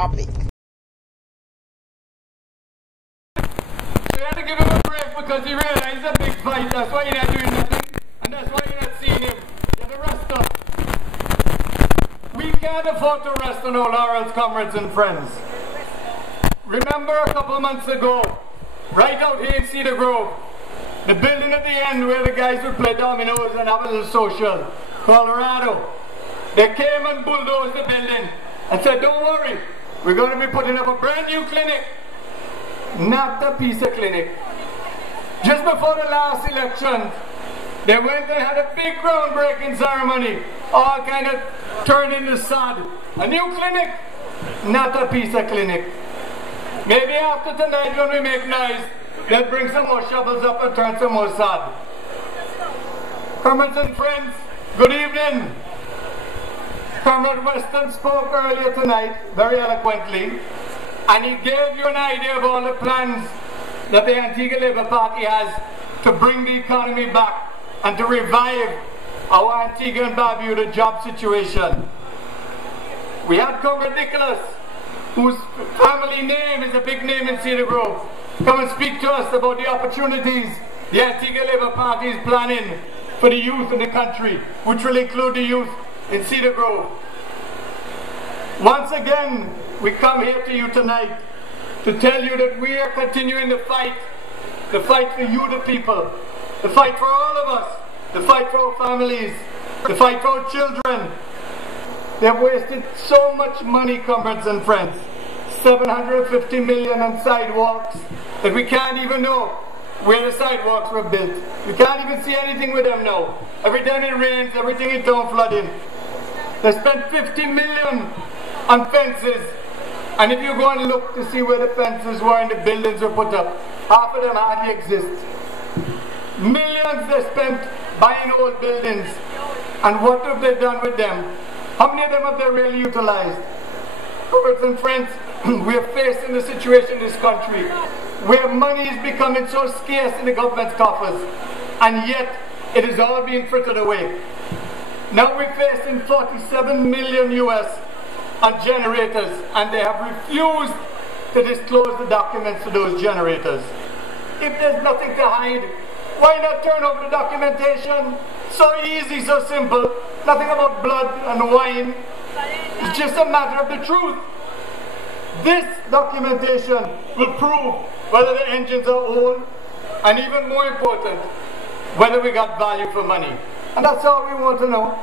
A.L.P. We had to give him a break because he realized it's a big fight. That's why he's not doing nothing. And that's why you're not seeing him. You have to rest up. We can't afford to rest on our laurels, comrades and friends. Remember a couple of months ago, right out here in Cedar Grove, the building at the end where the guys would play dominoes and have a little social, Colorado. They came and bulldozed the building and said, don't worry, we're going to be putting up a brand new clinic. Not a piece of clinic. Just before the last election, they went and had a big groundbreaking ceremony, all kind of turned into sod. A new clinic, not a piece of clinic. Maybe after tonight when we make noise, they'll bring some more shovels up and turn some more sod. Comrades and friends, good evening. Comrade Weston spoke earlier tonight, very eloquently, and he gave you an idea of all the plans that the Antigua Labour Party has to bring the economy back and to revive our Antigua and Barbuda job situation. We had Comrade Nicholas, whose family name is a big name in Cedar Grove, come and speak to us about the opportunities the Antigua Labour Party is planning for the youth in the country, which will include the youth in Cedar Grove. Once again, we come here to you tonight to tell you that we are continuing the fight for you, the people, the fight for all of us, the fight for our families, the fight for our children. They've wasted so much money, comrades and friends, 750 million on sidewalks, that we can't even know where the sidewalks were built. We can't even see anything with them now. Every time it rains, everything in town flooding. They spent 50 million on fences, and if you go and look to see where the fences were and the buildings were put up, half of them hardly exist. Millions they spent buying old buildings, and what have they done with them? How many of them have they really utilized? Comrades and friends, we are facing a situation in this country where money is becoming so scarce in the government's coffers, and yet it is all being frittered away. Now we're facing 47 million US on generators, and they have refused to disclose the documents to those generators. If there's nothing to hide, why not turn over the documentation? So easy, so simple. Nothing about blood and wine. It's just a matter of the truth. This documentation will prove whether the engines are old, and even more important, whether we got value for money. And that's all we want to know,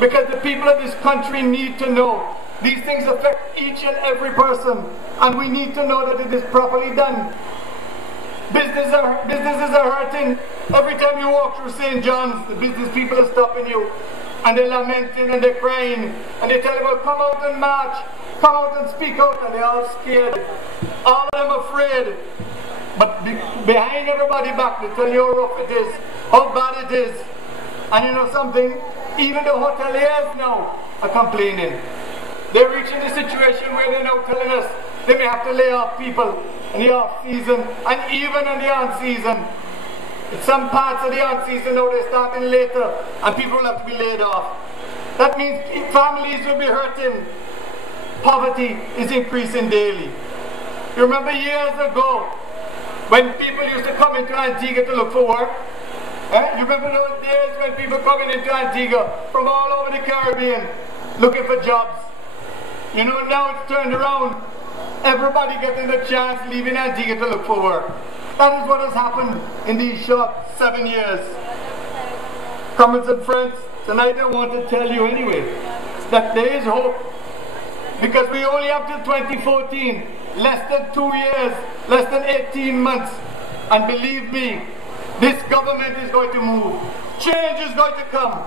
because the people of this country need to know. These things affect each and every person, and we need to know that it is properly done. Businesses are hurting. Every time you walk through St. John's, the business people are stopping you, and they're lamenting and they're crying, and they tell you, well, come out and march, come out and speak out, and they're all scared, all of them afraid. But behind everybody's back, they tell you how rough it is, how bad it is. And you know something? Even the hoteliers now are complaining. They're reaching the situation where they're now telling us they may have to lay off people in the off season and even in the on season. In some parts of the on season now they're starting later and people will have to be laid off. That means families will be hurting. Poverty is increasing daily. You remember years ago when people used to come into Antigua to look for work? You remember those days when people coming into Antigua from all over the Caribbean looking for jobs? You know, now it's turned around. Everybody getting the chance leaving Antigua to look for work. That is what has happened in these short 7 years. Comrades and friends, tonight I want to tell you anyway that there is hope, because we only have till 2014, less than 2 years, less than 18 months, and believe me, this government is going to move. Change is going to come,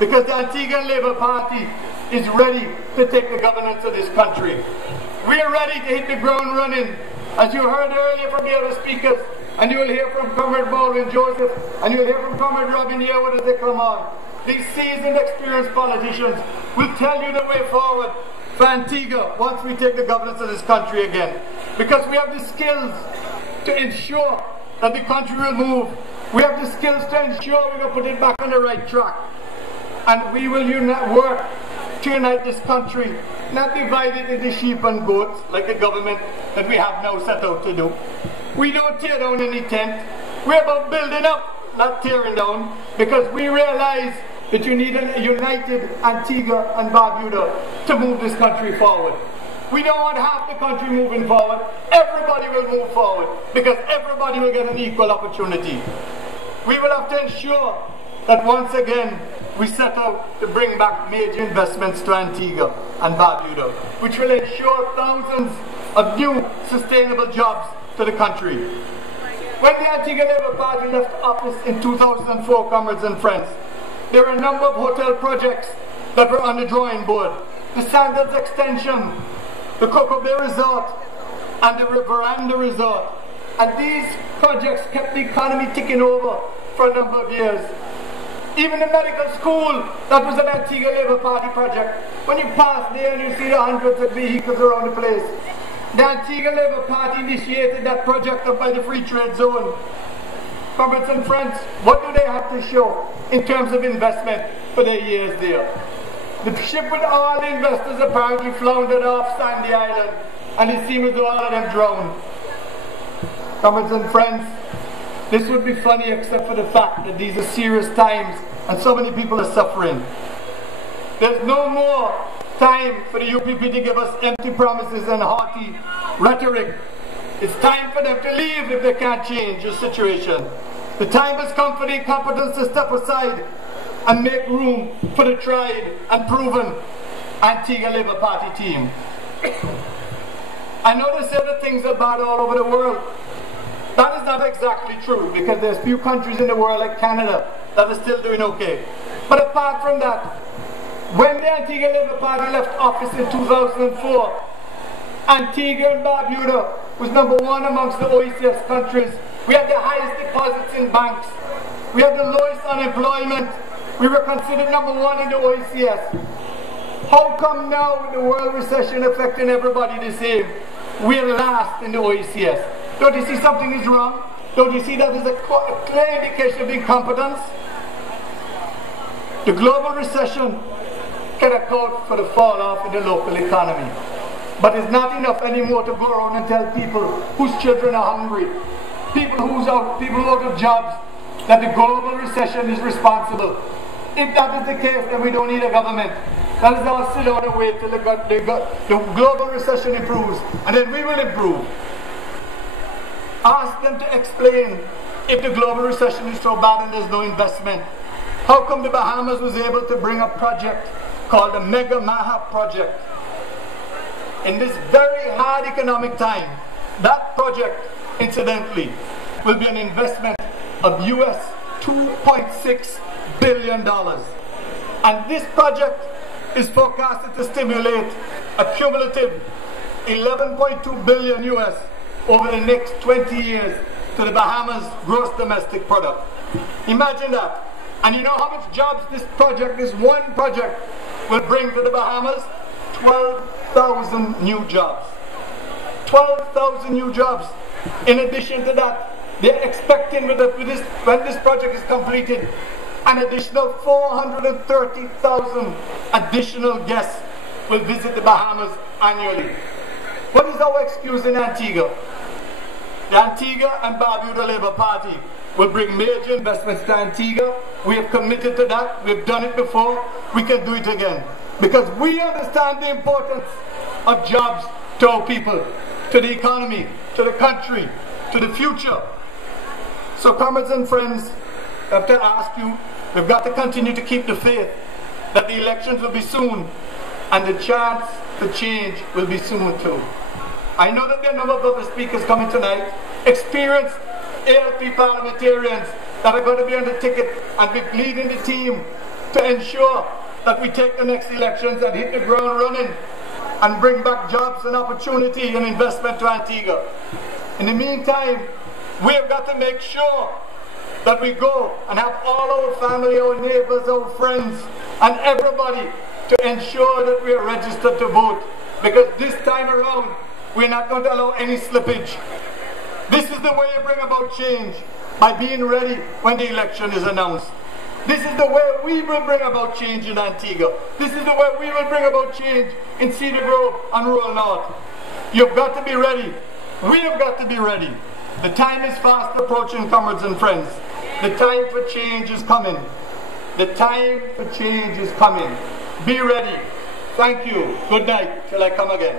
because the Antiguan Labour Party is ready to take the governance of this country. We are ready to hit the ground running. As you heard earlier from the other speakers, and you will hear from Comrade Baldwin Joseph, and you will hear from Comrade Robin Yearwood as they come on. These seasoned, experienced politicians will tell you the way forward for Antigua once we take the governance of this country again. Because we have the skills to ensure that the country will move. We have the skills to ensure we're going to put it back on the right track. And we will work to unite this country, not divide it into sheep and goats like the government that we have now set out to do. We don't tear down any tent. We're about building up, not tearing down, because we realize that you need a united Antigua and Barbuda to move this country forward. We don't want half the country moving forward. Everybody will move forward because everybody will get an equal opportunity. We will have to ensure that once again we set out to bring back major investments to Antigua and Barbuda, which will ensure thousands of new sustainable jobs to the country. When the Antigua Labour Party left office in 2004, comrades and friends, there were a number of hotel projects that were on the drawing board. The Sandals extension, the Cocoa Bay Resort, and the Veranda Resort. And these projects kept the economy ticking over for a number of years. Even the medical school, that was an Antigua Labour Party project. When you pass there and you see the hundreds of vehicles around the place, the Antigua Labour Party initiated that project up by the Free Trade Zone. Comrades and friends, what do they have to show in terms of investment for their years there? The ship with all the investors apparently floundered off Sandy Island, and it seemed as though all of them drowned. Comrades and friends, this would be funny except for the fact that these are serious times and so many people are suffering. There's no more time for the UPP to give us empty promises and haughty rhetoric. It's time for them to leave if they can't change the situation. The time has come for the incompetents to step aside and make room for the tried and proven Antigua Labour Party team. I know they say that things are bad all over the world. That is not exactly true, because there's few countries in the world like Canada that are still doing okay. But apart from that, when the Antigua Labour Party left office in 2004, Antigua and Barbuda was #1 amongst the OECS countries. We had the highest deposits in banks. We had the lowest unemployment. We were considered #1 in the OECS. How come now, with the world recession affecting everybody the same, we're last in the OECS? Don't you see something is wrong? Don't you see that is a clear indication of incompetence? The global recession can account for the fall off in the local economy. But it's not enough anymore to go around and tell people whose children are hungry, people who are out of jobs, that the global recession is responsible. If that is the case, then we don't need a government. Let us all sit down and wait till the global recession improves, and then we will improve. Ask them to explain, if the global recession is so bad and there's no investment, how come the Bahamas was able to bring a project called the Mega Maha project? In this very hard economic time, that project, incidentally, will be an investment of US $2.6 billion. And this project is forecasted to stimulate a cumulative 11.2 billion US over the next 20 years to the Bahamas gross domestic product. Imagine that. And you know how much jobs this one project will bring to the Bahamas? 12,000 new jobs. 12,000 new jobs. In addition to that, they're expecting when this project is completed, an additional 430,000 additional guests will visit the Bahamas annually. What is our excuse in Antigua? The Antigua and Barbuda Labour Party will bring major investments to Antigua. We have committed to that. We've done it before. We can do it again. Because we understand the importance of jobs to our people, to the economy, to the country, to the future. So, comrades and friends, I have to ask you, we've got to continue to keep the faith that the elections will be soon, and the chance to change will be soon too. I know that there are a number of other speakers coming tonight, experienced A.L.P parliamentarians that are going to be on the ticket and be leading the team to ensure that we take the next elections and hit the ground running and bring back jobs and opportunity and investment to Antigua. In the meantime, we've got to make sure that we go and have all our family, our neighbors, our friends, and everybody to ensure that we are registered to vote. Because this time around, we're not going to allow any slippage. This is the way you bring about change, by being ready when the election is announced. This is the way we will bring about change in Antigua. This is the way we will bring about change in Cedar Grove and rural North. You've got to be ready. We have got to be ready. The time is fast approaching, comrades and friends. The time for change is coming. The time for change is coming. Be ready. Thank you. Good night till I come again.